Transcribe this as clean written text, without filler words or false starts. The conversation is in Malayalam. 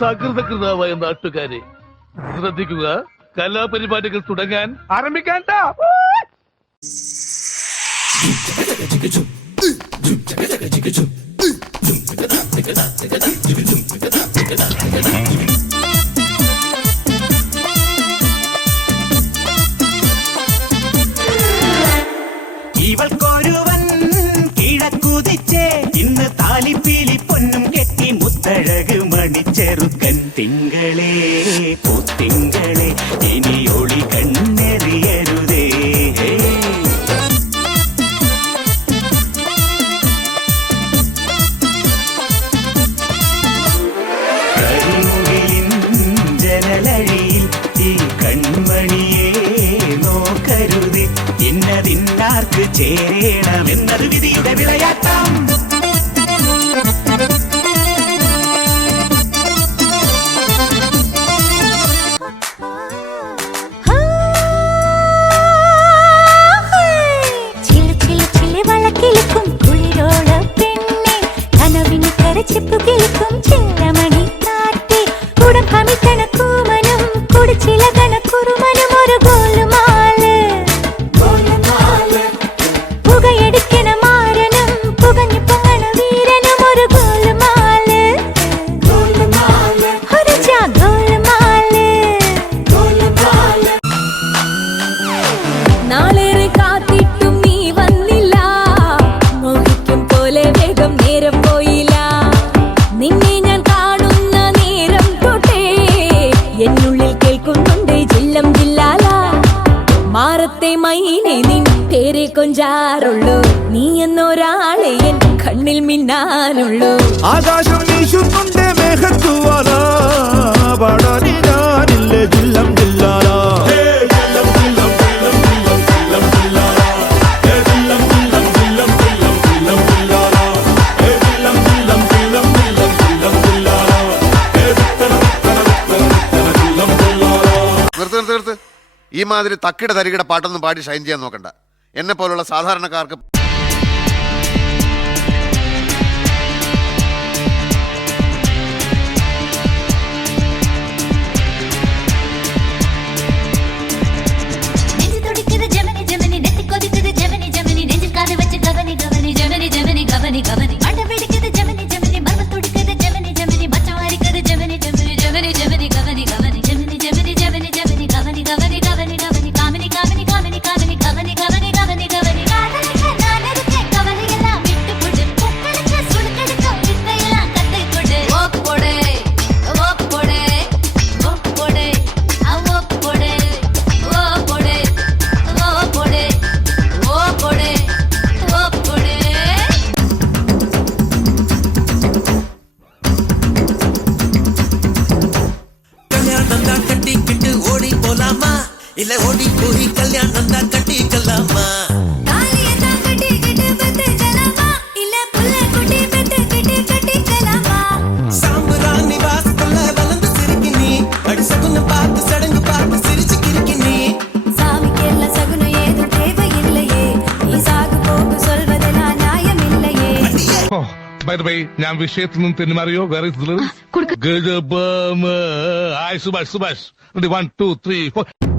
സകൃതകൃതാവായ നാട്ടുകാരെ ശ്രദ്ധിക്കുക, കലാപരിപാടികൾ തുടങ്ങാൻ ആരംഭിക്കാൻ. ഇവൾക്കൊരുവൻ കിഴക്കുതിച്ചേ ഇന്ന് താലിപ്പീലി പൊന്നും കെട്ടി മുത്തഴക് മണിച്ചെറുക്കൻ. തിങ്കളേ പൂത്തിങ്കളെ ഇനി ഒളി കണ്ണെറിയരുതേ. കരിമുകിലിൻ ജനലഴിയിൽ ഈ കൺമണിയെ നോക്കരുത്. ഇന്നതിന്നാർക്ക് ചേരണമെന്നത് വിധിയുടെ വിളയാട്ടം. മൈനെ നിൻ പേരെ കൊഞ്ചാറുള്ളൂ, നീ എന്നൊരാളെ എൻ കണ്ണിൽ മിന്നാനുള്ളൂ. ആകാശം വീശുന്നുണ്ട് മേഘത്തുവാല, പാടാനി ഞാനില്ല ജില്ലം ജില്ലാല. നിർത്ത്. ഈ മാതിരി തക്കിട തരികിട പാട്ടൊന്നും പാടി ഷൈൻ ചെയ്യാൻ നോക്കണ്ട. എന്നെ പോലുള്ള സാധാരണക്കാർക്ക് இல்ல ஓடி போய் கல்யாணம் தான் கட்டிக்கலாமா? சாம்பராணி வாசத்துல வளர்ந்து சிரிக்கி நீ, அடி சகுன பார்த்து சடங்கு பார்த்து சிரிச்சு கிரிக்கி நீ. சாமிக்கு எல்லாம் சகுனம் ஏதும் தேவையில்லையே, நீ சாகு போக்கு சொல்வதெல்லாம் நியாயம் இல்லையே. ഞാൻ വിഷയത്തിൽ നിന്ന് തെന്നുമാറിയോ? വേറെ സുഭാഷ് 1 2 3 4